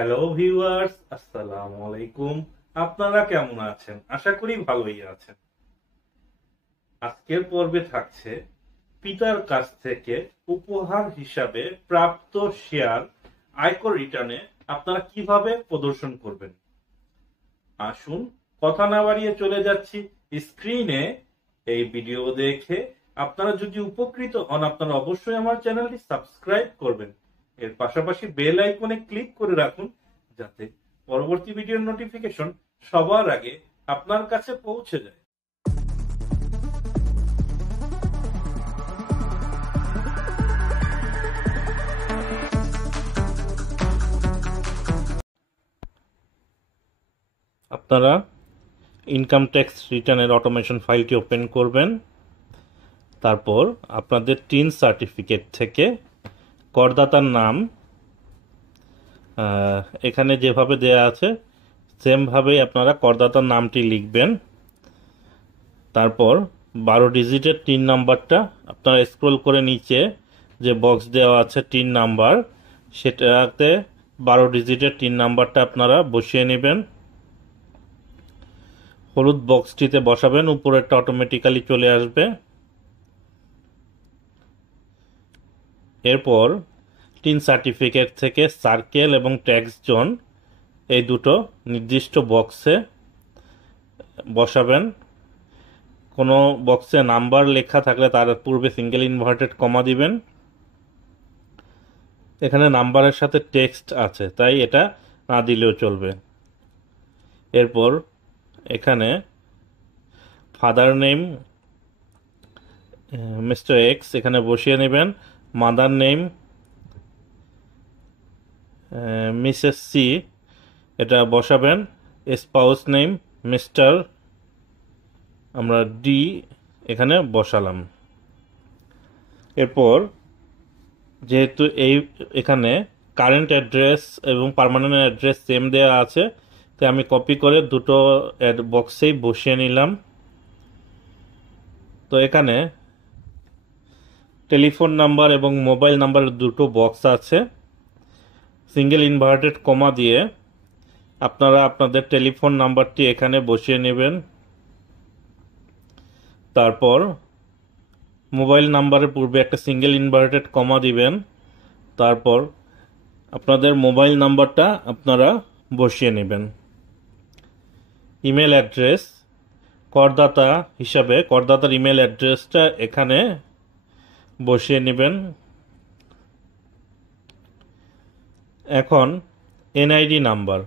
Hello viewers, আসসালামু আলাইকুম। আপনারা কেমন আছেন? আশা করি ভালোই আছেন। আজকের পর্বে থাকছে পিতার কাছ থেকে উপহার হিসাবে প্রাপ্ত শেয়ার আয়কর রিটার্নে আপনারা কিভাবে প্রদর্শন করবেন। আসুন কথা না বাড়িয়ে চলে যাচ্ছি স্ক্রিনে। এই ভিডিও দেখে আপনারা যদি উপকৃত হন, আপনারা অবশ্যই আমার চ্যানেলটি সাবস্ক্রাইব করবেন। এর পাশাপাশি বেল আইকনে ক্লিক করে রাখুন, যাতে পরবর্তী ভিডিওর নোটিফিকেশন সবার আগে আপনার কাছে পৌঁছে যায়। আপনারা ইনকাম ট্যাক্স রিটার্নের অটোমেশন ফাইলটি ওপেন করবেন। তারপর আপনাদের টিন সার্টিফিকেট থেকে করদাতার নাম এখানে যেভাবে দেয়া আছে সেমভাবেই আপনারা করদাতার নামটি লিখবেন। তারপর 12 ডিজিটের টিন নাম্বারটা আপনারা স্ক্রল করে নিচে যে বক্স দেওয়া আছে টিন নাম্বার, সেটাতে 12 ডিজিটের টিন নাম্বারটা আপনারা বসিয়ে নেবেন। হলুদ বক্সটিতে বসাবেন, উপরেরটা অটোমেটিক্যালি চলে আসবে। এরপর টিন সার্টিফিকেট থেকে সার্কেল এবং ট্যাক্স জোন এই দুটো নির্দিষ্ট বক্সে বসাবেন। কোনো বক্সে নাম্বার লেখা থাকলে তার পূর্বে সিঙ্গেল ইনভার্টেড কমা দিবেন। এখানে নাম্বারের সাথে টেক্সট আছে, তাই এটা না দিলেও চলবে। এরপর এখানে ফাদার নেম মিস্টার এক্স এখানে বসিয়ে নেবেন। মাদার নেম মিসেস সি এটা বসাবেন। স্পাউস নেম মিস্টার আমরা ডি এখানে বসালাম। এরপর যেহেতু এখানে কারেন্ট অ্যাড্রেস এবং পার্মানেন্ট অ্যাড্রেস সেম দেওয়া আছে, তাই আমি কপি করে দুটো বক্সেই বসিয়ে নিলাম। তো এখানে টেলিফোন নাম্বার এবং মোবাইল নাম্বারের দুটো বক্স আছে। সিঙ্গেল ইনভার্টেড কমা দিয়ে আপনারা আপনাদের টেলিফোন নাম্বারটি এখানে বসিয়ে নেবেন। তারপর মোবাইল নাম্বারের পূর্বে একটা সিঙ্গেল ইনভার্টেড কমা দিবেন। তারপর আপনাদের মোবাইল নাম্বারটা আপনারা বসিয়ে নেবেন। ইমেল অ্যাড্রেস করদাতা হিসাবে করদাতার ইমেল অ্যাড্রেসটা এখানে বসিয়ে নেবেন। এখন এনআইডি নাম্বার,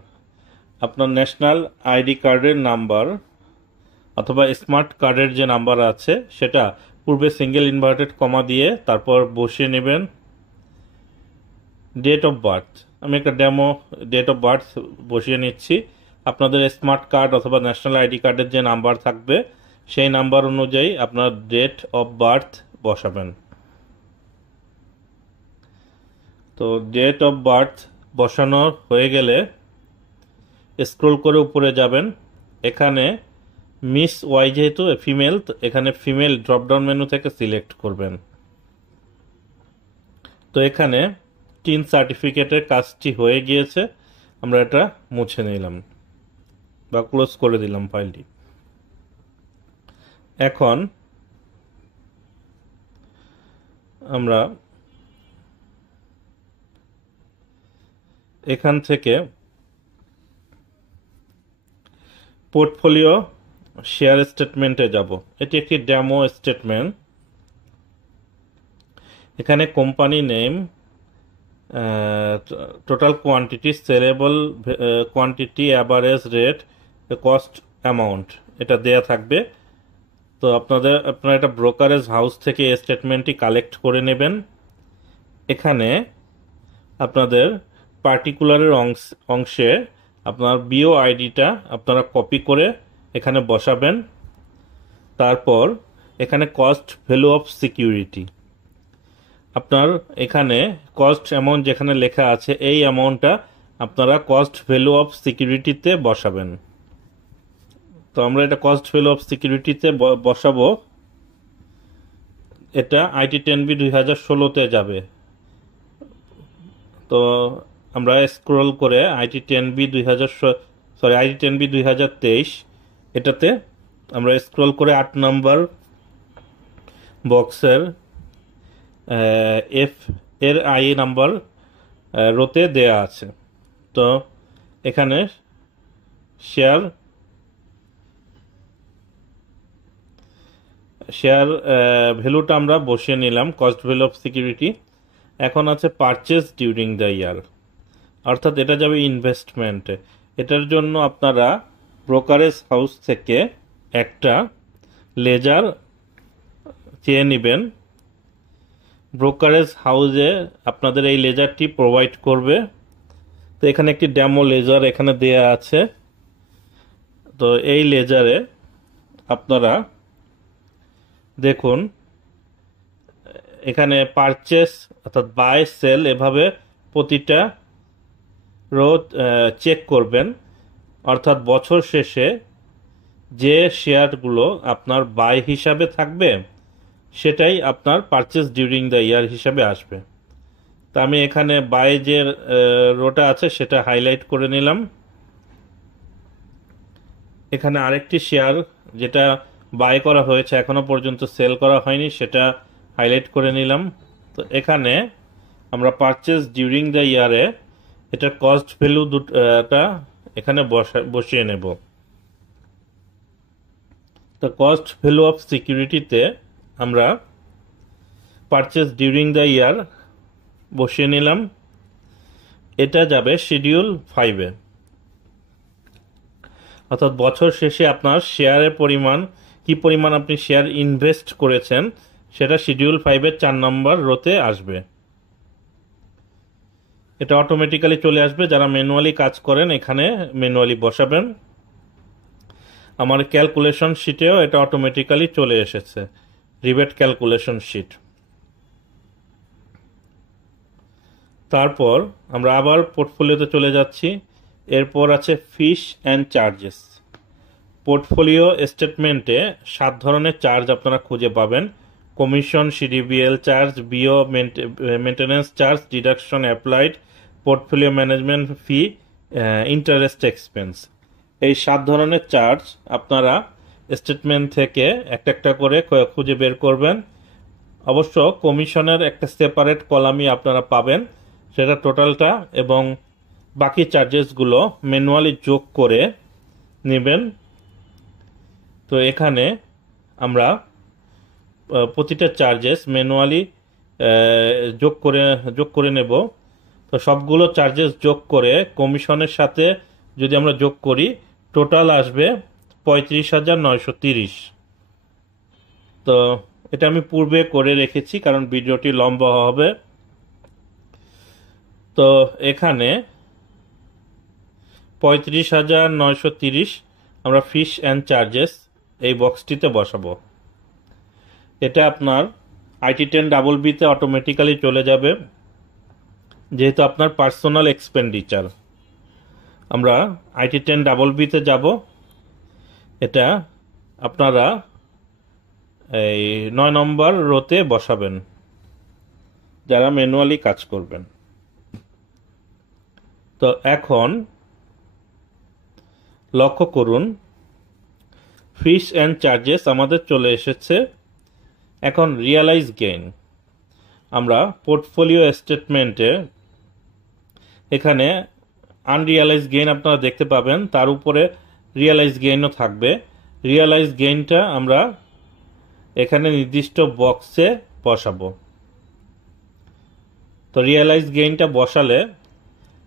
আপনার ন্যাশনাল আইডি কার্ডের নাম্বার অথবা স্মার্ট কার্ডের যে নাম্বার আছে সেটা পূর্বে সিঙ্গেল ইনভার্টেড কমা দিয়ে তারপর বসিয়ে নেবেন। ডেট অফ বার্থ, আমি একটা ডেমো ডেট অফ বার্থ বসিয়ে নিচ্ছি। আপনাদের স্মার্ট কার্ড অথবা ন্যাশনাল আইডি কার্ডের যে নাম্বার থাকবে সেই নাম্বার অনুযায়ী আপনার ডেট অফ বার্থ বসাবেন। তো ডেট অফ বার্থ বসানো হয়ে গেলে স্ক্রল করে উপরে যাবেন। এখানে মিস ওয়াই যেহেতু ফিমেল, এখানে ফিমেল ড্রপডাউন মেনু থেকে সিলেক্ট করবেন। তো এখানে টিন সার্টিফিকেটের কাজটি হয়ে গিয়েছে, আমরা এটা মুছে নিলাম বা ক্লোজ করে দিলাম ফাইলটি। এখন আমরা এখান থেকে পোর্টফোলিও শেয়ার স্টেটমেন্টে যাব। এটি একটি ডেমো স্টেটমেন্ট। এখানে company name, total quantity, sellable quantity, average rate, cost amount এটা দেয়া থাকবে। তো আপনারা এটা ব্রোকারেজ হাউস থেকে এই স্টেটমেন্টটি কালেক্ট করে নেবেন। এখানে আপনাদের পার্টিকুলারের অংশে আপনার বিও আইডিটা আপনারা কপি করে এখানে বসাবেন। তারপর এখানে কস্ট ভ্যালু অফ সিকিউরিটি, আপনার এখানে কস্ট অ্যামাউন্ট যেখানে লেখা আছে এই অ্যামাউন্টটা আপনারা কস্ট ভ্যালু অফ সিকিউরিটিতে বসাবেন। তো আমরা এটা কস্ট ভ্যালু অফ সিকিউরিটিতে বসাবো। এটা আইটি 10B 2016-তে যাবে। তো আমরা স্ক্রল করে আইটি10বি 2023 এটাতে আমরা স্ক্রল করে 8 নম্বর বক্সের এফ এর আই নাম্বার রোতে দেয়া আছে। তো এখানে শেয়ার ভ্যালুটা আমরা বসিয়ে নিলাম, কস্ট ভ্যালু অফ সিকিউরিটি। এখন আছে পারচেজ ডিউরিং দ্য ইয়ার, অর্থাৎ এটা যাবে ইনভেস্টমেন্টে। এটার জন্য আপনারা ব্রোকারেজ হাউস থেকে একটা লেজার চেয়ে নেবেন। ব্রোকারেজ হাউসে আপনাদের এই লেজারটি প্রোভাইড করবে। তো এখানে একটি ডেমো লেজার এখানে দেয়া আছে। তো এই লেজারে আপনারা দেখুন, এখানে পারচেস অর্থাৎ বাই সেল এভাবে প্রতিটা রো চেক করবেন, অর্থাৎ বছর শেষে যে শেয়ারগুলো আপনার বাই হিসাবে থাকবে সেটাই আপনার পারচেস ডিউরিং দ্য ইয়ার হিসাবে আসবে। তা আমি এখানে বাই যে রোটা আছে সেটা হাইলাইট করে নিলাম। এখানে আরেকটি শেয়ার যেটা বাই করা হয়েছে এখনো পর্যন্ত সেল করা হয়নি সেটা হাইলাইট করে নিলাম। তো এখানে আমরা পারচেজ ডিউরিং দ্য ইয়ারে এটা কস্ট ভ্যালু দুটা এখানে বসিয়ে নেব। তো কস্ট ভ্যালু অফ সিকিউরিটিতে আমরা পারচেজ ডিউরিং দ্য ইয়ার বসিয়ে নিলাম। এটা যাবে শিডিউল 5-এ, অর্থাৎ বছর শেষে আপনার শেয়ারের পরিমাণ, কি পরিমাণ আপনি শেয়ার ইনভেস্ট করেছেন সেটা শিডিউল 5-এর 4 নম্বর রোতে আসবে। এটা অটোমেটিক্যালি চলে আসবে। যারা ম্যানুয়ালি কাজ করেন এখানে ম্যানুয়ালি বসাবেন। আমার ক্যালকুলেশন শিটেও এটা অটোমেটিক্যালি চলে এসেছে, রিবেট ক্যালকুলেশন শিট। তারপর আমরা আবার পোর্টফোলিওতে চলে যাচ্ছি। এরপর আছে ফিস অ্যান্ড চার্জেস। পোর্টফোলিও স্টেটমেন্টে 7 ধরনের চার্জ আপনারা খুঁজে পাবেন: commission, CDBL charge, BO maintenance charge, deduction applied, portfolio management fee, interest expense. এই 7 ধরনের চার্জ আপনারা স্টেটমেন্ট থেকে একটা একটা করে খুঁজে বের করবেন। অবশ্য কমিশনের একটা সেপারেট কলামই আপনারা পাবেন, সেটা টোটালটা, এবং বাকি চার্জেসগুলো ম্যানুয়ালি যোগ করে নেবেন। তো এখানে আমরা প্রতিটা চার্জেস ম্যানুয়ালি যোগ করে নেব। তো সবগুলো চার্জেস যোগ করে কমিশনের সাথে যদি আমরা যোগ করি টোটাল আসবে 35,930। তো এটা আমি পূর্বে করে রেখেছি কারণ ভিডিওটি লম্বা হবে। তো এখানে 35,930 আমরা ফিস অ্যান্ড চার্জেস এই বক্সটিতে বসাবো। এটা আপনার IT10BB-তে অটোমেটিক্যালি চলে যাবে, যেহেতু আপনার পার্সোনাল এক্সপেন্ডিচার। আমরা IT10BB-তে যাব। এটা আপনারা এই 9 নম্বর রোতে বসাবেন যারা ম্যানুয়ালি কাজ করবেন। তো এখন লক্ষ্য করুন, ফিস অ্যান্ড চার্জেস আমাদের চলে এসেছে। এখন রিয়ালাইজ গেইন, আমরা পোর্টফোলিও স্টেটমেন্টে এখানে আনরিয়ালাইজ গেইন আপনারা দেখতে পাবেন, তার উপরে রিয়ালাইজ গেইনও থাকবে। রিয়ালাইজ গেইনটা আমরা এখানে নির্দিষ্ট বক্সে বসাবো। তো রিয়ালাইজ গেইনটা বসালে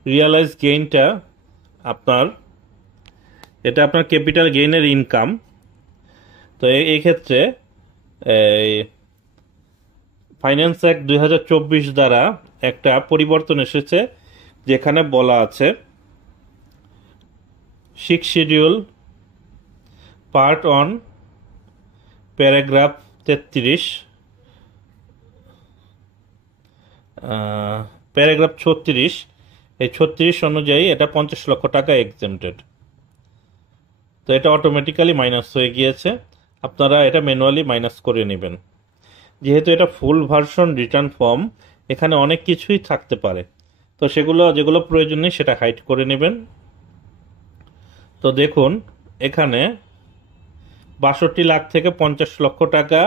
রিয়ালাইজ গেইনটা এটা আপনার ক্যাপিটাল গেইনের ইনকাম। তো এই ক্ষেত্রে ফাইন্যান্স অ্যাক্ট 2024 দ্বারা একটা পরিবর্তন এসেছে, যেখানে বলা আছে 6 শিডিউল পার্ট 1 প্যারাগ্রাফ 33 প্যারাগ্রাফ 36, এই 36 অনুযায়ী এটা 50 লক্ষ টাকা এক্সেমটেড। তো এটা অটোমেটিক্যালি মাইনাস হয়ে গিয়েছে, আপনারা এটা ম্যানুয়ালি মাইনাস করে নেবেন। যেহেতু এটা ফুল ভার্সন রিটার্ন ফর্ম, এখানে অনেক কিছুই থাকতে পারে, তো সেগুলো যেগুলো প্রয়োজন নেই সেটা হাইড করে নেবেন। তো দেখুন এখানে 62 লাখ থেকে 50 লক্ষ টাকা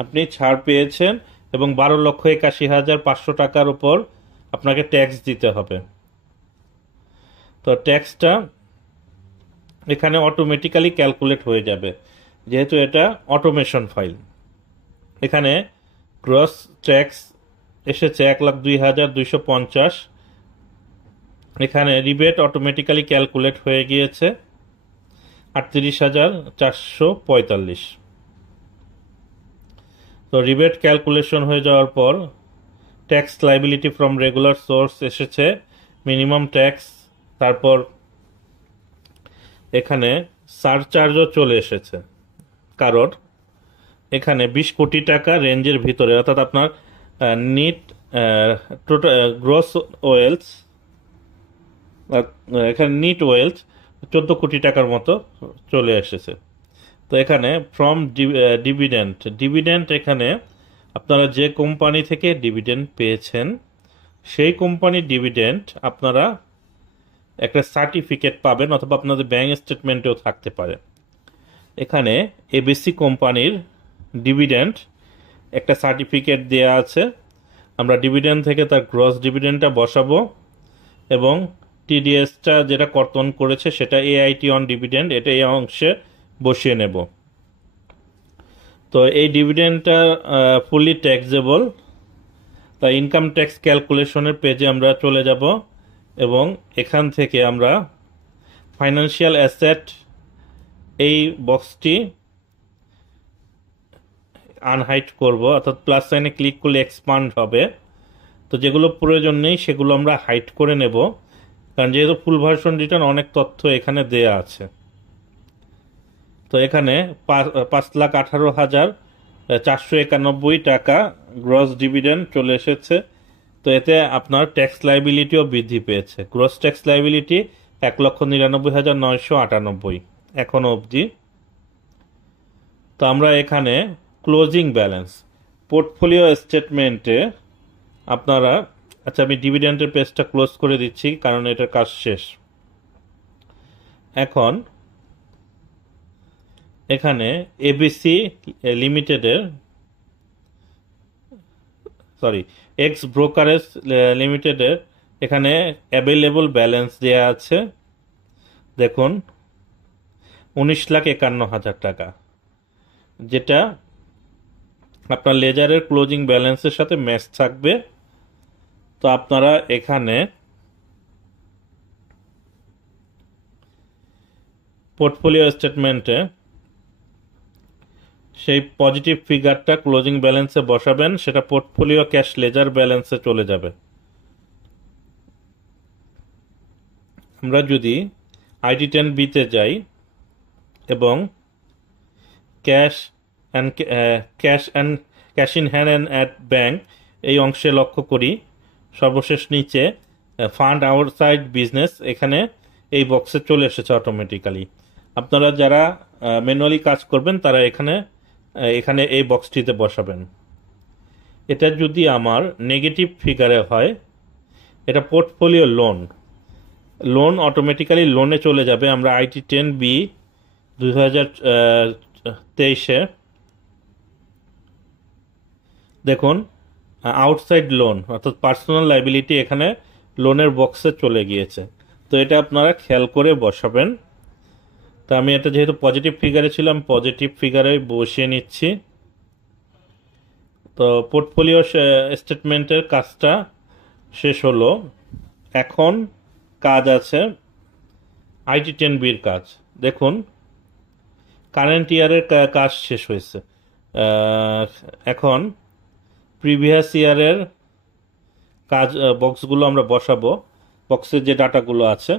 আপনি ছাড় পেয়েছেন এবং 12,81,500 টাকার উপর আপনাকে ট্যাক্স দিতে হবে। তো ট্যাক্সটা এখানে অটোমেটিক্যালি ক্যালকুলেট হয়ে যাবে, যেহেতু এটা অটোমেশন ফাইল। এখানে গ্রস ট্যাক্স এসেছে 1,02,250। এখানে রিবেট অটোমেটিক্যালি ক্যালকুলেট হয়ে গিয়েছে 38,445। তো রিবেট ক্যালকুলেশন হয়ে যাওয়ার পর tax liability from regular source এসেছে, মিনিমাম ট্যাক্স, তারপর এখানে সারচার্জও চলে এসেছে, কারণ এখানে 20 কোটি টাকা রেঞ্জের ভিতরে, অর্থাৎ আপনার নিট টোটাল গ্রস ওয়েলথ, এখানে নিট ওয়েলথ 14 কোটি টাকার মতো চলে এসেছে। তো এখানে ফ্রম ডিভিডেন্ড এখানে আপনারা যে কোম্পানি থেকে ডিভিডেন্ড পেয়েছেন সেই কোম্পানির ডিভিডেন্ড আপনারা একটা সার্টিফিকেট পাবেন, অথবা আপনাদের ব্যাংক স্টেটমেন্টেও থাকতে পারে। এখানে এবিসি কোম্পানির ডিভিডেন্ড একটা সার্টিফিকেট দেয়া আছে। আমরা ডিভিডেন্ড থেকে তার গ্রস ডিভিডেন্ডটা বসাবো এবং টিডিএসটা যেটা কর্তন করেছে সেটা এআইটি অন ডিভিডেন্ড, এটা এই অংশে বসিয়ে নেব। তো এই ডিভিডেন্ডটা ফুললি ট্যাক্সেবল, তাই ইনকাম ট্যাক্স ক্যালকুলেশনের পেজে আমরা চলে যাব এবং এখান থেকে আমরা ফাইন্যান্সিয়াল অ্যাসেট এই বক্সটি আনহাইড করব, অর্থাৎ প্লাস সাইনে ক্লিক করলে এক্সপান্ড হবে। তো যেগুলো প্রয়োজন নেই সেগুলো আমরা হাইড করে নেব, কারণ যেহেতু ফুল ভার্সন রিটার্ন অনেক তথ্য এখানে দেয়া আছে। তো এখানে 5,18,491 টাকা গ্রস ডিভিডেন্ড চলে এসেছে। তো এতে আপনার ট্যাক্স লাইবিলিটিও বৃদ্ধি পেয়েছে। গ্রস ট্যাক্স লাইবিলিটি 1,99,998 এখনো অবধি। তো আমরা এখানে ক্লোজিং ব্যালেন্স পোর্টফোলিও স্টেটমেন্টে আপনারা, আচ্ছা আমি ডিভিডেন্ডের পেজটা ক্লোজ করে দিচ্ছি কারণ এটার কাজ শেষ। এখন এখানে এবিসি লিমিটেডের এক্স ব্রোকারেজ লিমিটেডের এখানে অ্যাভেলেবল ব্যালেন্স দেয়া আছে। দেখুন 19,51,000 টাকা, যেটা আপনার লেজারের ক্লোজিং ব্যালেন্সের সাথে ম্যাচ থাকবে। তো আপনারা এখানে পোর্টফোলিও স্টেটমেন্টে সেই পজিটিভ ফিগারটা ক্লোজিং ব্যালেন্সে বসাবেন, সেটা পোর্টফোলিও ক্যাশ লেজার ব্যালেন্সে চলে যাবে। আমরা যদি ID10B-তে যাই এবং cash in hand and at bank এই অংশে লক্ষ্য করি, সর্বশেষ নিচে ফান্ড আউটসাইড বিজনেস এখানে এই বক্সে চলে এসেছে অটোমেটিক্যালি। আপনারা যারা ম্যানুয়ালি কাজ করবেন তারা এখানে এই বক্সটিতে বসাবেন। এটা যদি আমার নেগেটিভ ফিগারে হয়, এটা পোর্টফোলিও লোন অটোমেটিক্যালি লোনে চলে যাবে। আমরা ID10B 2023-এ দেখুন আউটসাইড লোন অর্থাৎ পার্সোনাল লাইবিলিটি এখানে লোনের বক্সে চলে গিয়েছে। তো এটা আপনারা খেয়াল করে বসাবেন। তো আমি এটা যেহেতু পজিটিভ ফিগারে ছিলাম পজিটিভ ফিগারে বসিয়ে নিচ্ছি। তো পোর্টফোলিও স্টেটমেন্টের কাজটা শেষ হলো। এখন কাজ আছে ID10B'র কাজ। দেখুন কারেন্ট ইয়ারের কাজ শেষ হয়েছে। এখন প্রিভিয়াস ইয়ারের কাজ বক্সগুলো আমরা বসাবো, বক্সের যে ডাটাগুলো আছে।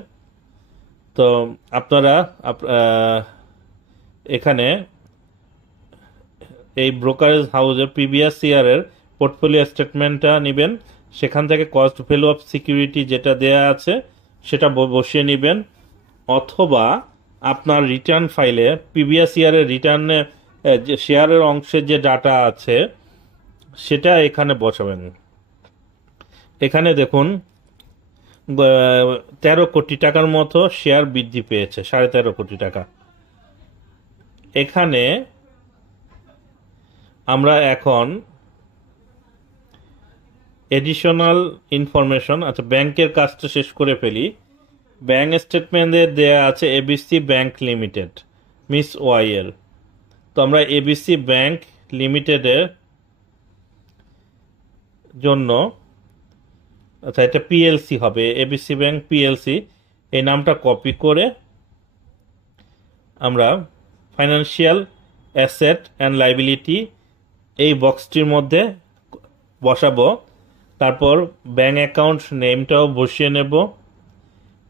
তো আপনারা এখানে এই ব্রোকারেজ হাউসে প্রিভিয়াস ইয়ারের পোর্টফোলিও স্টেটমেন্টটা নেবেন, সেখান থেকে কস্ট ভ্যালু অফ সিকিউরিটি যেটা দেয়া আছে সেটা বসিয়ে নেবেন, অথবা আপনার রিটার্ন ফাইলে প্রিভিয়াস ইয়ারের রিটার্নে যে শেয়ারের অংশের যে ডাটা আছে সেটা এখানে বসাবেন। এখানে দেখুন 13 কোটি টাকার মতো শেয়ার বৃদ্ধি পেয়েছে, 13.5 কোটি টাকা। এখানে আমরা এখন এডিশনাল ইনফরমেশন, আচ্ছা ব্যাংকের কাজটা শেষ করে ফেলি। ব্যাংক স্টেটমেন্টে দেয়া আছে ABC Bank Limited, Miss Y এর। তো আমরা এবিসি ব্যাংক লিমিটেডের জন্য, আচ্ছা এটা পিএলসি হবে, এবিসি ব্যাংক পিএলসি, এই নামটা কপি করে আমরা ফাইন্যান্সিয়াল অ্যাসেট অ্যান্ড লাইবিলিটি এই বক্সটির মধ্যে বসাবো। তারপর ব্যাংক অ্যাকাউন্ট নেমটাও বসিয়ে নেব।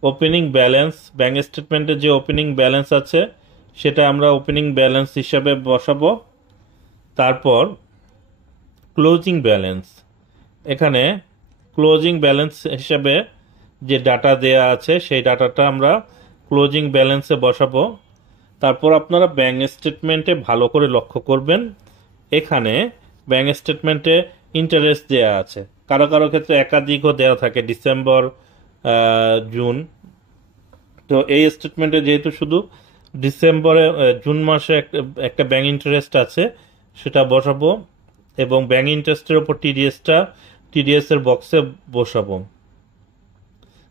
ওপেনিং ব্যালেন্স, ব্যাংক স্টেটমেন্টে যে ওপেনিং ব্যালেন্স আছে সেটা আমরা ওপেনিং ব্যালেন্স হিসাবে বসাবো। তারপর ক্লোজিং ব্যালেন্স, এখানে ক্লোজিং ব্যালেন্স হিসাবে যে ডাটা দেয়া আছে সেই ডাটাটা আমরা ক্লোজিং ব্যালেন্সে বসাবো। তারপর আপনারা ব্যাংক স্টেটমেন্টে ভালো করে লক্ষ্য করবেন, এখানে ব্যাংক স্টেটমেন্টে ইন্টারেস্ট দেয়া আছে, কারো কারো ক্ষেত্রে একাধিকও দেওয়া থাকে, ডিসেম্বর, জুন। তো এই স্টেটমেন্টে যেহেতু শুধু ডিসেম্বরে, জুন মাসে একটা ব্যাংক ইন্টারেস্ট আছে সেটা বসাবো, এবং ব্যাংক ইন্টারেস্টের উপর টিডিএস এর বক্সে বসাবো।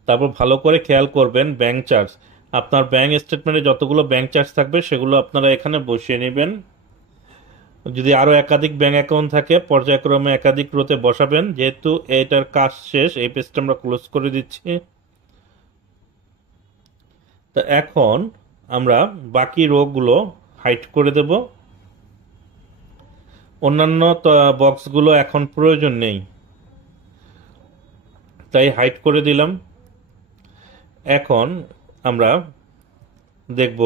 তারপর ভালো করে খেয়াল করবেন ব্যাংক চার্জ, আপনার ব্যাংক স্টেটমেন্টে যতগুলো ব্যাংক চার্জ থাকবে সেগুলো আপনারা এখানে বসিয়ে নেবেন। যদি আরো একাধিক ব্যাংক অ্যাকাউন্ট থাকে পর্যায়ক্রমে একাধিক রোতে বসাবেন। যেহেতু এটার কাজ শেষ, এই পেজটা আমরা ক্লোজ করে দিচ্ছি। তো এখন আমরা বাকি রোগুলো হাইড করে দেব, অন্যান্য বক্সগুলো এখন প্রয়োজন নেই, তাই হাইড করে দিলাম। এখন আমরা দেখব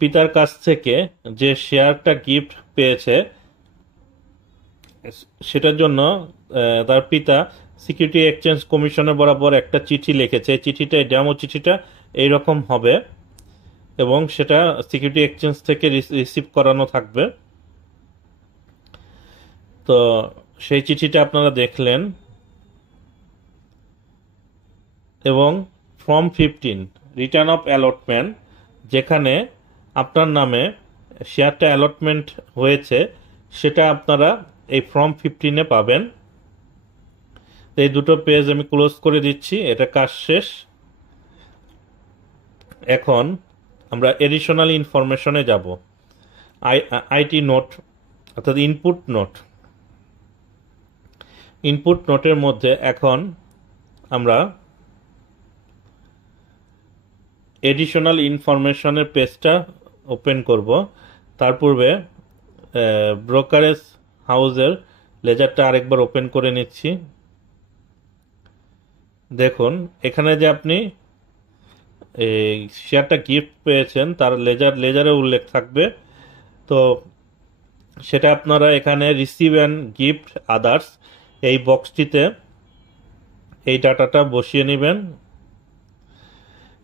পিতার কাছ থেকে যে শেয়ারটা গিফট পেয়েছে সেটার জন্য তার পিতা সিকিউরিটি এক্সচেঞ্জ কমিশনের বরাবর একটা চিঠি লিখেছে। চিঠিটা, ডেমো চিঠিটা এইরকম হবে এবং সেটা সিকিউরিটি এক্সচেঞ্জ থেকে রিসিভ করানো থাকবে। তো সেই চিঠিটা আপনারা দেখলেন, এবং ফর্ম 15 রিটার্ন অফ অ্যালটমেন্ট, যেখানে আপনার নামে শেয়ারটা অ্যালটমেন্ট হয়েছে সেটা আপনারা এই ফর্ম 15-এ পাবেন। এই দুটো পেজ আমি ক্লোজ করে দিচ্ছি, এটা কাজ শেষ। এখন আমরা এডিশনাল ইনফরমেশনে যাব। আইটি নোট অর্থাৎ ইনপুট নোট, ইনপুট নোটের মধ্যে এখন আমরা এডিশনাল ইনফরমেশনের পেজটা ওপেন করব। তার পূর্বে ব্রোকারেজ হাউসের লেজারটা আরেকবার ওপেন করে নিচ্ছি। দেখুন এখানে যে আপনি এই শেয়ারটা গিফট পেয়েছেন তার লেজারে উল্লেখ থাকবে। তো সেটা আপনারা এখানে রিসিভ অ্যান্ড গিফট আদার্স এই বক্সটিতে এই ডাটাটা বসিয়ে নেবেন,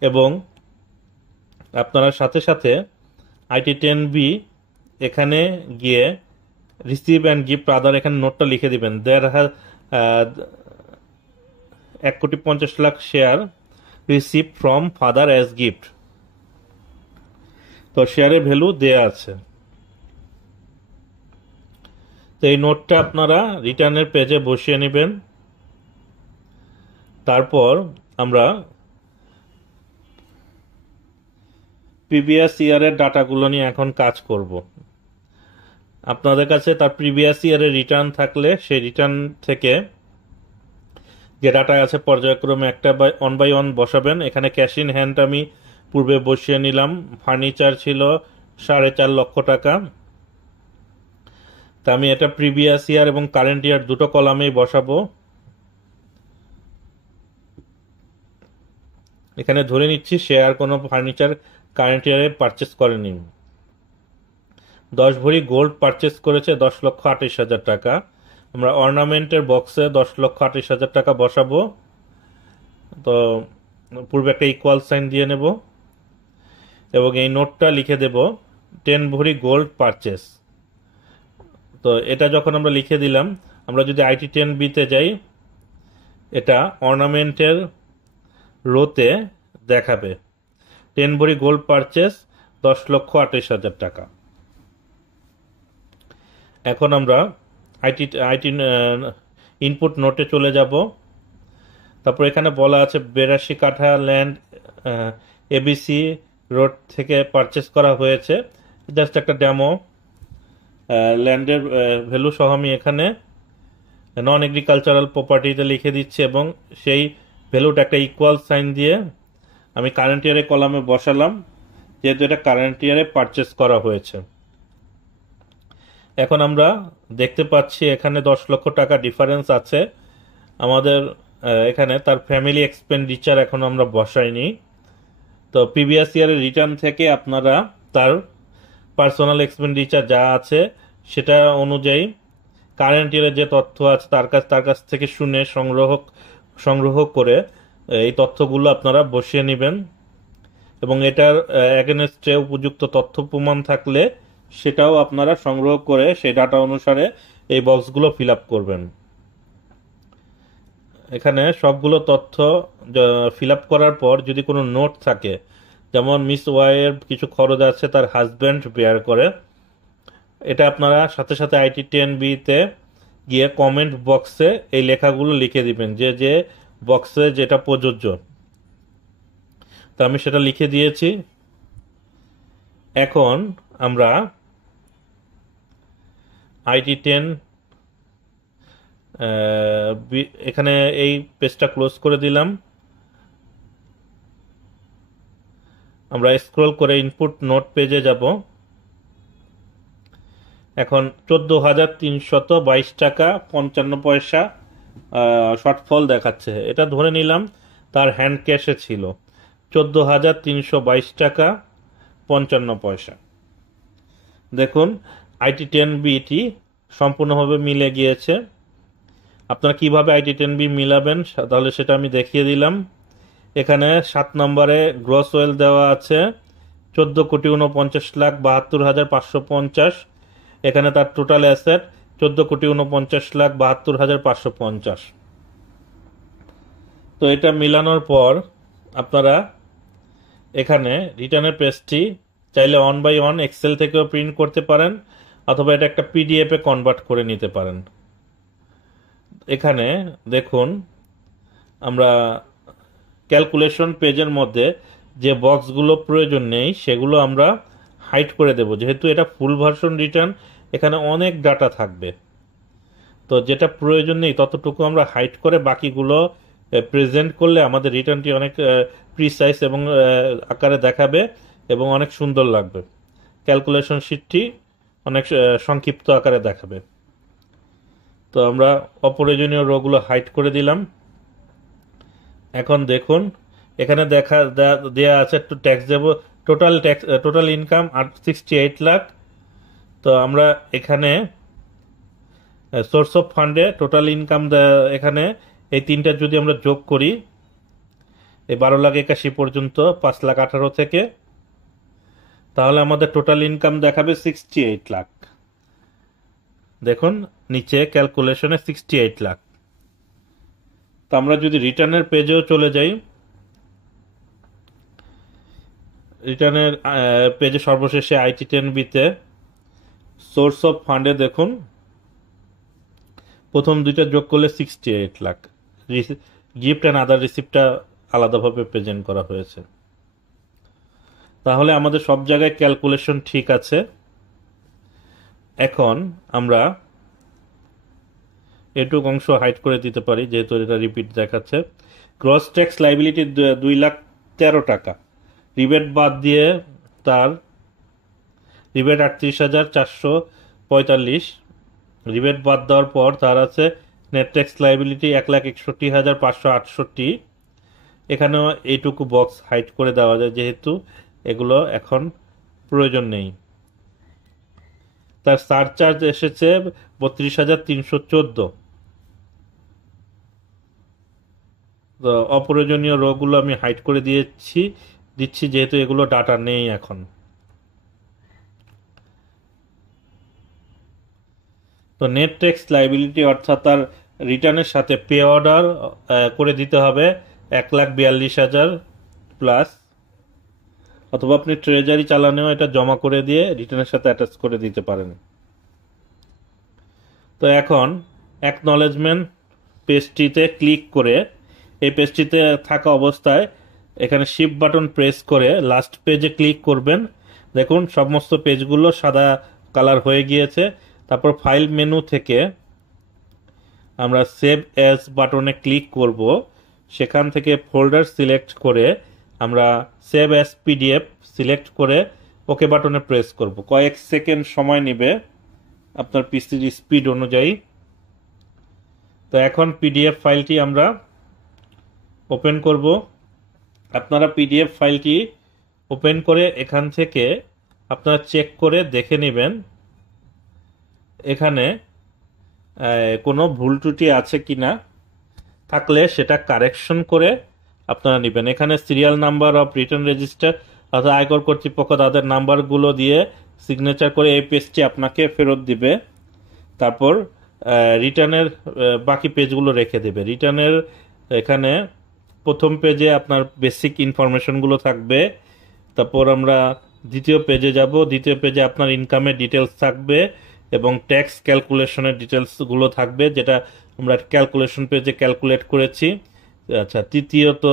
এবং আপনারা সাথে সাথে IT10B এখানে গিয়ে রিসিভ অ্যান্ড গিফট আদার এখানে নোটটা লিখে দিবেন। 1,50,00,000 share receive from father as gift. তো শেয়ারের ভ্যালু দেয়া আছে। তো এই নোটটা আপনারা রিটার্নের পেজে বসিয়ে নেবেন। তারপর আমরা প্রিভিয়াস ইয়ারের ডাটাগুলো নিয়ে এখন কাজ করব। আপনাদের কাছে তার প্রিভিয়াস ইয়ারের রিটার্ন থাকলে সেই রিটার্ন থেকে যে ডাটা আছে পর্যায়ক্রমে ওয়ান বাই ওয়ান বসাবেন। এখানে ক্যাশ ইন হ্যান্ড আমি পূর্বে বসিয়ে নিলাম, ফার্নিচার ছিল 4.5 লক্ষ টাকা। তা আমি এটা প্রিভিয়াস ইয়ার এবং কারেন্ট ইয়ার দুটো কলামেই বসাবো। এখানে ধরে নিচ্ছি শেয়ার কোনো ফার্নিচার কারেন্ট ইয়ারে পারচেস করেনি। 10 ভরি গোল্ড পারচেস করেছে 10,28,000 টাকা। আমরা অর্নামেন্টের বক্সে 10,28,000 টাকা বসাবো। তো পূর্বে একটা ইকুয়াল সাইন দিয়ে নেব এবং এই নোটটা লিখে দেব 10 ভরি গোল্ড পারচেস। তো এটা যখন আমরা লিখে দিলাম, আমরা যদি IT10B তে যাই, এটা অর্নামেন্টের রোতে দেখাবে 10 ভরি গোল্ড পারচেস 10,28,000 টাকা। এখন আমরা আইটি আইটি ইনপুট নোটে চলে যাব। তারপর এখানে বলা আছে 82 কাঠা ল্যান্ড এবিসি রোড থেকে পারচেস করা হয়েছে। জাস্ট একটা ডেমো ল্যান্ডের ভ্যালু সহ আমি এখানে নন এগ্রিকালচারাল প্রপার্টিতে লিখে দিচ্ছি এবং সেই ভ্যালুটা একটা ইকুয়াল সাইন দিয়ে আমি কারেন্ট ইয়ারে কলামে বসালাম, যেহেতু এটা কারেন্ট ইয়ারে পারচেস করা হয়েছে। এখন আমরা দেখতে পাচ্ছি এখানে 10 লক্ষ টাকা ডিফারেন্স আছে আমাদের এখানে। তার ফ্যামিলি এক্সপেন্ডিচার এখন আমরা বসাইনি। তো প্রিভিয়াস ইয়ারের রিটার্ন থেকে আপনারা তার পার্সোনাল এক্সপেন্ডিচার যা আছে সেটা অনুযায়ী কারেন্ট ইয়ারের যে তথ্য আছে তার কাছ থেকে শুনে সংগ্রহ করে এই তথ্যগুলো আপনারা বসিয়ে নেবেন এবং এটার এগেনস্টে উপযুক্ত তথ্য প্রমাণ থাকলে সেটাও আপনারা সংগ্রহ করে সেই ডাটা অনুসারে এই বক্সগুলো ফিল আপ করবেন। এখানে সবগুলো তথ্য ফিল আপ করার পর যদি কোনো নোট থাকে, যেমন মিস ওয়াইয়ের কিছু খরচ আছে তার হাজব্যান্ড বেয়ার করে, এটা আপনারা সাথে সাথে IT10B-তে গিয়ে কমেন্ট বক্সে এই লেখাগুলো লিখে দিবেন, যে বক্সে যেটা প্রযোজ্য। তো আমি সেটা লিখে দিয়েছি। এখন আমরা IT10 এখানে এই পেজটা ক্লোজ করে দিলাম। আমরা স্ক্রল করে ইনপুট নোট পেজে যাব। এখন 14,322 টাকা 55 পয়সা শর্টফল দেখাচ্ছে। এটা ধরে নিলাম তার হ্যান্ড ক্যাশে ছিল 14,322 টাকা 55 পয়সা। দেখুন IT10B-টি সম্পূর্ণভাবে মিলে গিয়েছে। আপনারা কিভাবে IT10B মিলাবেন তাহলে সেটা আমি দেখিয়ে দিলাম। এখানে 7 নম্বরে গ্রস ওয়েল দেওয়া আছে 14,49,72,550। এখানে তার টোটাল অ্যাসেট 14,49,72,550। তো এটা মিলানোর পর আপনারা এখানে রিটার্নের পেজটি চাইলে 1/1 এক্সেল থেকেও প্রিন্ট করতে পারেন অথবা এটা একটা PDF-এ কনভার্ট করে নিতে পারেন। এখানে দেখুন আমরা ক্যালকুলেশন পেজের মধ্যে যে বক্সগুলো প্রয়োজন নেই সেগুলো আমরা হাইড করে দেব, যেহেতু এটা ফুল ভার্সন রিটার্ন, এখানে অনেক ডাটা থাকবে। তো যেটা প্রয়োজন নেই ততটুকু আমরা হাইড করে বাকিগুলো প্রেজেন্ট করলে আমাদের রিটার্নটি অনেক প্রিসাইজ এবং আকারে দেখাবে এবং অনেক সুন্দর লাগবে। ক্যালকুলেশন শিটটি অনেক সংক্ষিপ্ত আকারে দেখাবে। তো আমরা অপ্রয়োজনীয় রোগুলো হাইড করে দিলাম। এখন দেখুন এখানে দেয়া আছে একটু ট্যাক্স দেব। Total income 68 lakh. তো আমরা এখানে সোর্স অফ ফান্ডে টোটাল ইনকাম এখানে এই তিনটা যদি আমরা যোগ করি, এই 12,81,000 পর্যন্ত 5,18,000 থেকে, তাহলে আমাদের টোটাল ইনকাম দেখাবে 68 লাখ। দেখুন নিচে ক্যালকুলেশনে 68 লাখ। তো আমরা যদি রিটার্নের পেজেও চলে যাই, রিটার্নের পেজে সর্বশেষে IT10B-তে সোর্স অফ ফান্ডে দেখুন প্রথম দুইটা যোগ করলে 68 লাখ। গিফট অ্যান্ড আদার রিসিপ্টটা আলাদাভাবে প্রেজেন্ট করা হয়েছে। তাহলে আমাদের সব জায়গায় ক্যালকুলেশন ঠিক আছে। এখন আমরা এটুক অংশ হাইড করে দিতে পারি যেহেতু এটা রিপিট দেখাচ্ছে। গ্রস ট্যাক্স লাইবিলিটি 2,13,000 টাকা, রিবেট বাদ দিয়ে তার রিবেট 38,445, রিবেট বাদ দেওয়ার পর তার আছে নেট ট্যাক্স লাইবিলিটি 1,61,568। এখানেও এইটুকু বক্স হাইড করে দেওয়া যায় যেহেতু এগুলো এখন প্রয়োজন নেই। তার সারচার্জ এসেছে 32,314। তো অপ্রয়োজনীয় রোগুলো আমি হাইড করে দিচ্ছি যেহেতু এগুলো ডাটা নেই এখন। তো নেট ট্যাক্স লাইবিলিটি অর্থাৎ তার রিটার্নের সাথে পে অর্ডার করে দিতে হবে 1,42,000 প্লাস, অথবা আপনি ট্রেজারি চালানেও এটা জমা করে দিয়ে রিটার্নের সাথে অ্যাটাচ করে দিতে পারেন। তো এখন অ্যাকনলেজমেন্ট পেজটিতে ক্লিক করে এই পেজটিতে থাকা অবস্থায় এখানে শিফট বাটন প্রেস করে লাস্ট পেজে ক্লিক করবেন। দেখুন সমস্ত পেজগুলো সাদা কালার হয়ে গিয়েছে। তারপর ফাইল মেনু থেকে আমরা সেভ অ্যাজ বাটনে ক্লিক করব। সেখান থেকে ফোল্ডার সিলেক্ট করে আমরা সেভ অ্যাজ পিডিএফ সিলেক্ট করে ওকে বাটনে প্রেস করব। কয়েক সেকেন্ড সময় নেবে আপনার পিসির স্পিড অনুযায়ী। তো এখন পিডিএফ ফাইলটি আমরা ওপেন করব। আপনারা পিডিএফ ফাইলটি ওপেন করে এখান থেকে আপনারা চেক করে দেখে নেবেন এখানে কোনো ভুল ত্রুটি আছে কিনা, থাকলে সেটা কারেকশন করে আপনারা নেবেন। এখানে serial number of return register অর্থাৎ আয়কর কর্তৃপক্ষ তাদের নাম্বারগুলো দিয়ে সিগনেচার করে এই পেজটি আপনাকে ফেরত দিবে। তারপর রিটার্নের বাকি পেজগুলো রেখে দেবে। রিটার্নের এখানে প্রথম পেজে আপনার বেসিক ইনফরমেশনগুলো থাকবে। তারপর আমরা দ্বিতীয় পেজে যাব। দ্বিতীয় পেজে আপনার ইনকামের ডিটেলস থাকবে এবং ট্যাক্স ক্যালকুলেশনের ডিটেলসগুলো থাকবে, যেটা আমরা ক্যালকুলেশন পেজে ক্যালকুলেট করেছি। আচ্ছা, তৃতীয়ত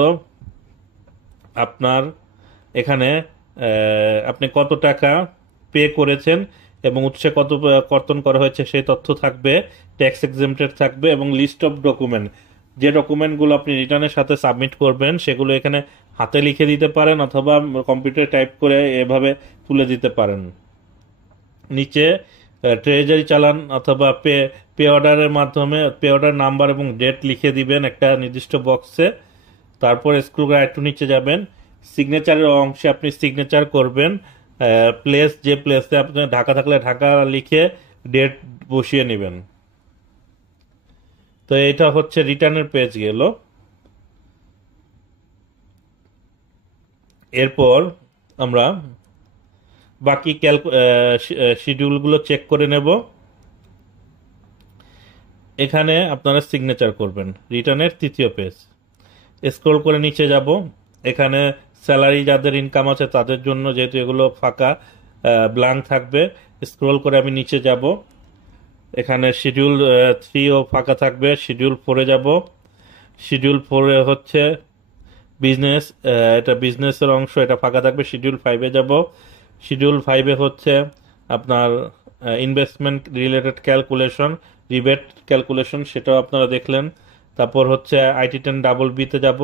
আপনার এখানে আপনি কত টাকা পে করেছেন এবং উৎসে কত কর্তন করা হয়েছে সেই তথ্য থাকবে, ট্যাক্স এক্সেম্পটেড থাকবে এবং লিস্ট অফ ডকুমেন্ট, যে ডকুমেন্টগুলো আপনি রিটার্নের সাথে সাবমিট করবেন সেগুলো এখানে হাতে লিখে দিতে পারেন অথবা কম্পিউটারে টাইপ করে এভাবে তুলে দিতে পারেন। নিচে ট্রেজারি চালান অথবা পে অর্ডারের মাধ্যমে পে অর্ডার নাম্বার এবং ডেট লিখে দিবেন একটা নির্দিষ্ট বক্সে। তারপর স্ক্রল করে একটু নিচে যাবেন, সিগনেচারের অংশে আপনি সিগনেচার করবেন। প্লেস, যে প্লেসে আপনি ঢাকা থাকলে ঢাকা লিখে ডেট বসিয়ে নেবেন। তো এটা হচ্ছে রিটার্নের পেজ গেল। এরপর আমরা বাকি শিডিউলগুলো চেক করে নেব। এখানে আপনারা সিগনেচার করবেন রিটার্নের তৃতীয় পেজ। স্ক্রল করে নিচে যাব, এখানে স্যালারি যাদের ইনকাম আছে তাদের জন্য, যেহেতু এগুলো ফাঁকা ব্ল্যাঙ্ক থাকবে, স্ক্রল করে আমি নিচে যাব। এখানে শিডিউল 3ও ফাঁকা থাকবে। শিডিউল 4-এ যাব। শিডিউল 4-এ হচ্ছে বিজনেস, এটা বিজনেসের অংশ, এটা ফাঁকা থাকবে। শিডিউল 5-এ যাব। শিডিউল 5-এ হচ্ছে আপনার investment related calculation, rebate calculation, সেটাও আপনারা দেখলেন। তারপর হচ্ছে IT10BB-তে যাব।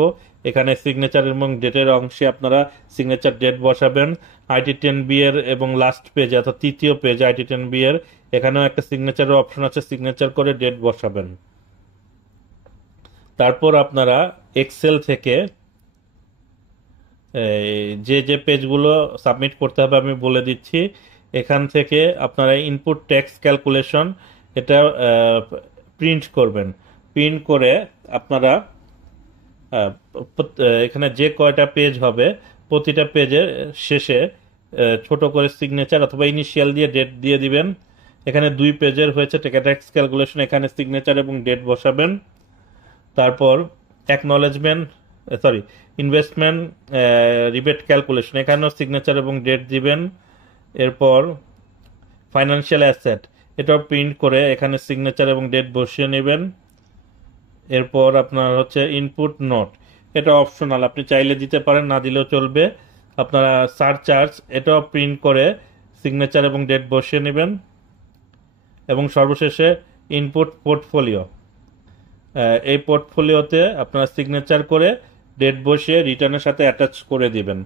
এখানে সিগনেচার এবং ডেটের অংশে আপনারা সিগনেচার ডেট বসাবেন। IT10B এর এবং লাস্ট পেজ অর্থাৎ তৃতীয় পেজ IT10B এর এখানেও একটা সিগনেচারের অপশন আছে, সিগনেচার করে ডেট বসাবেন। তারপর আপনারা এক্সেল থেকে যে যে পেজগুলো সাবমিট করতে হবে আমি বলে দিচ্ছি। এখান থেকে আপনারা ইনপুট ট্যাক্স ক্যালকুলেশন এটা প্রিন্ট করবেন। প্রিন্ট করে আপনারা এখানে যে কয়টা পেজ হবে প্রতিটা পেজের শেষে ছোট করে সিগনেচার অথবা ইনিশিয়াল দিয়ে ডেট দিয়ে দিবেন। এখানে 2 পেজের হয়েছে ট্যাক্স ক্যালকুলেশন, এখানে সিগনেচার এবং ডেট বসাবেন। তারপর ইনভেস্টমেন্ট রিবেট ক্যালকুলেশন, এখানেও সিগনেচার এবং ডেট দিবেন। এরপর ফাইন্যান্সিয়াল অ্যাসেট, এটাও প্রিন্ট করে এখানে সিগনেচার এবং ডেট বসিয়ে নেবেন। এরপর আপনার হচ্ছে ইনপুট নোট, এটা অপশনাল, আপনি চাইলে দিতে পারেন, না দিলেও চলবে। আপনারা সারচার্জ, এটাও প্রিন্ট করে সিগনেচার এবং ডেট বসিয়ে নেবেন। এবং সর্বশেষে ইনপুট পোর্টফোলিও, এই পোর্টফোলিওতে আপনারা সিগনেচার করে ডেট বসিয়ে রিটার্নের সাথে অ্যাটাচ করে দিবেন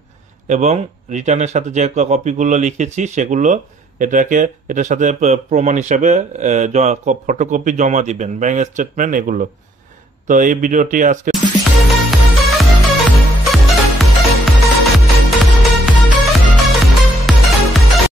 এবং রিটার্নের সাথে যে কপিগুলো লিখেছি সেগুলো এটার সাথে প্রমাণ হিসাবে ফটোকপি জমা দিবেন, ব্যাংক স্টেটমেন্ট এগুলো। তো এই ভিডিওটি আজকে